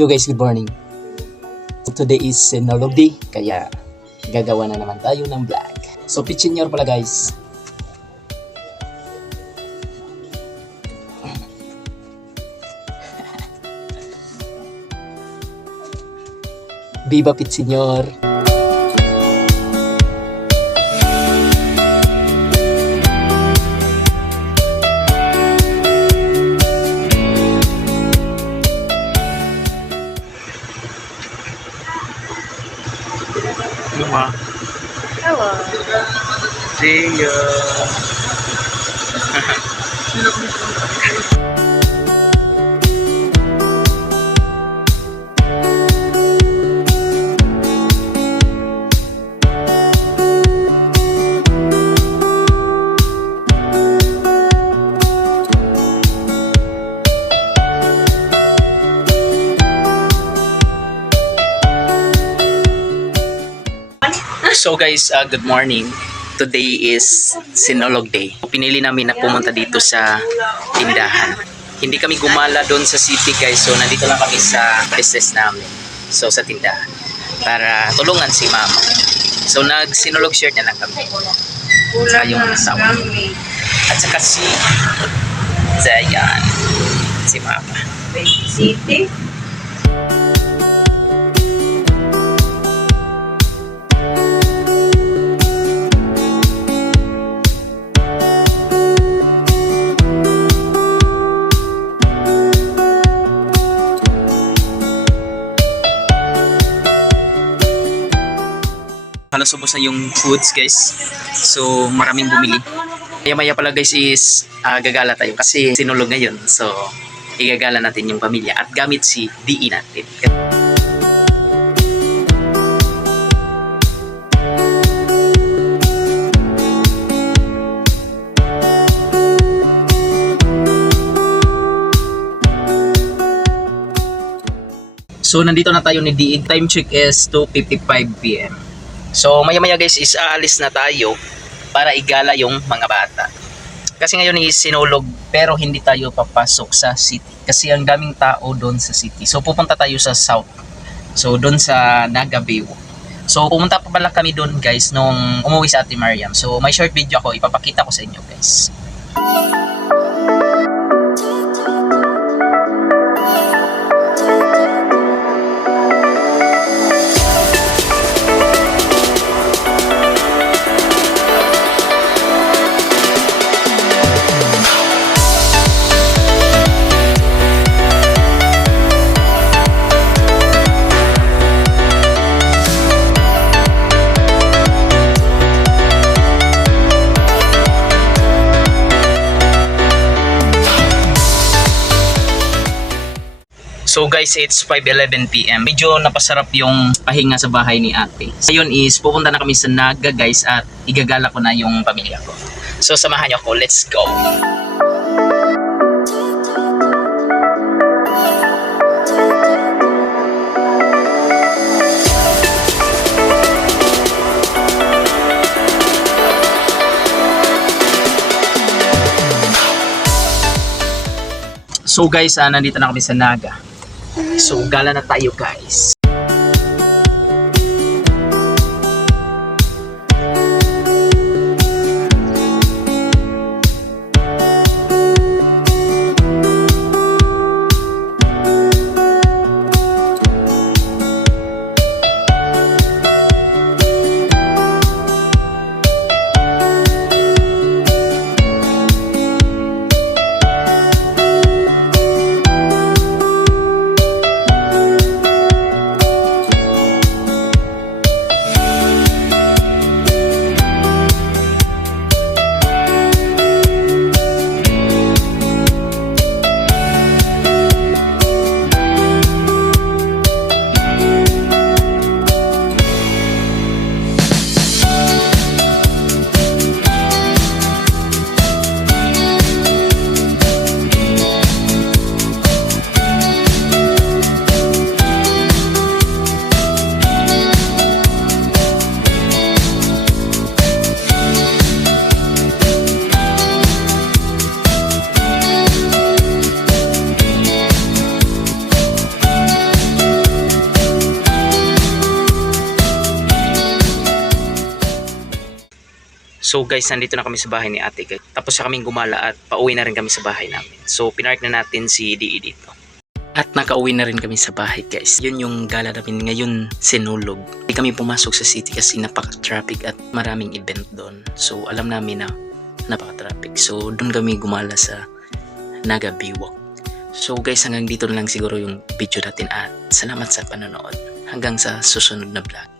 Yo guys, good morning. Today is Sinolog Day, kaya gagawa na naman tayo ng vlog. So, Pichinyor pala guys. Viva Pichinyor! Hello. See ya! So guys, good morning. Today is Sinolog Day. Pinili namin na pumunta dito sa tindahan. Hindi kami gumala doon sa city guys. So nandito lang kami sa business namin. So sa tindahan. Para tulungan si mama. So nag-sinolog shirt na lang kami. Sa yung asawa. At saka si Zayan. Si mama. City. Halos ubos na yung foods guys. So maraming bumili. Maya pala guys is gagala tayo kasi sinulog ngayon. So igagala natin yung pamilya at gamit si DE natin. So nandito na tayo ni DE. Time check is 2:55 PM. So maya guys is aalis na tayo para igala yung mga bata. Kasi ngayon is sinulog pero hindi tayo papasok sa city. Kasi ang daming tao doon sa city. So pupunta tayo sa south. So doon sa Nagabew. So pumunta pa pala kami doon guys nung umuwi sa Ate Mariam. So may short video ako, ipapakita ko sa inyo guys. So guys, it's 5:11 PM. Medyo napasarap yung pahinga sa bahay ni ate. Ngayon is pupunta na kami sa Naga guys at igagala ko na yung pamilya ko. So samahan niyo ako, let's go! So guys, nandito na kami sa Naga. So, gala na tayo guys. So guys, nandito na kami sa bahay ni ate guys. Tapos na kaming gumala at pauwi na rin kami sa bahay namin. So pinark na natin si DE dito. At nakauwi na rin kami sa bahay guys. Yun yung gala namin ngayon, Sinulog. Hindi kami pumasok sa city kasi napaka-traffic at maraming event doon. So alam namin na napaka-traffic. So doon kami gumala sa Naga Biwak. So guys, hanggang dito na lang siguro yung video natin at salamat sa panonood. Hanggang sa susunod na vlog.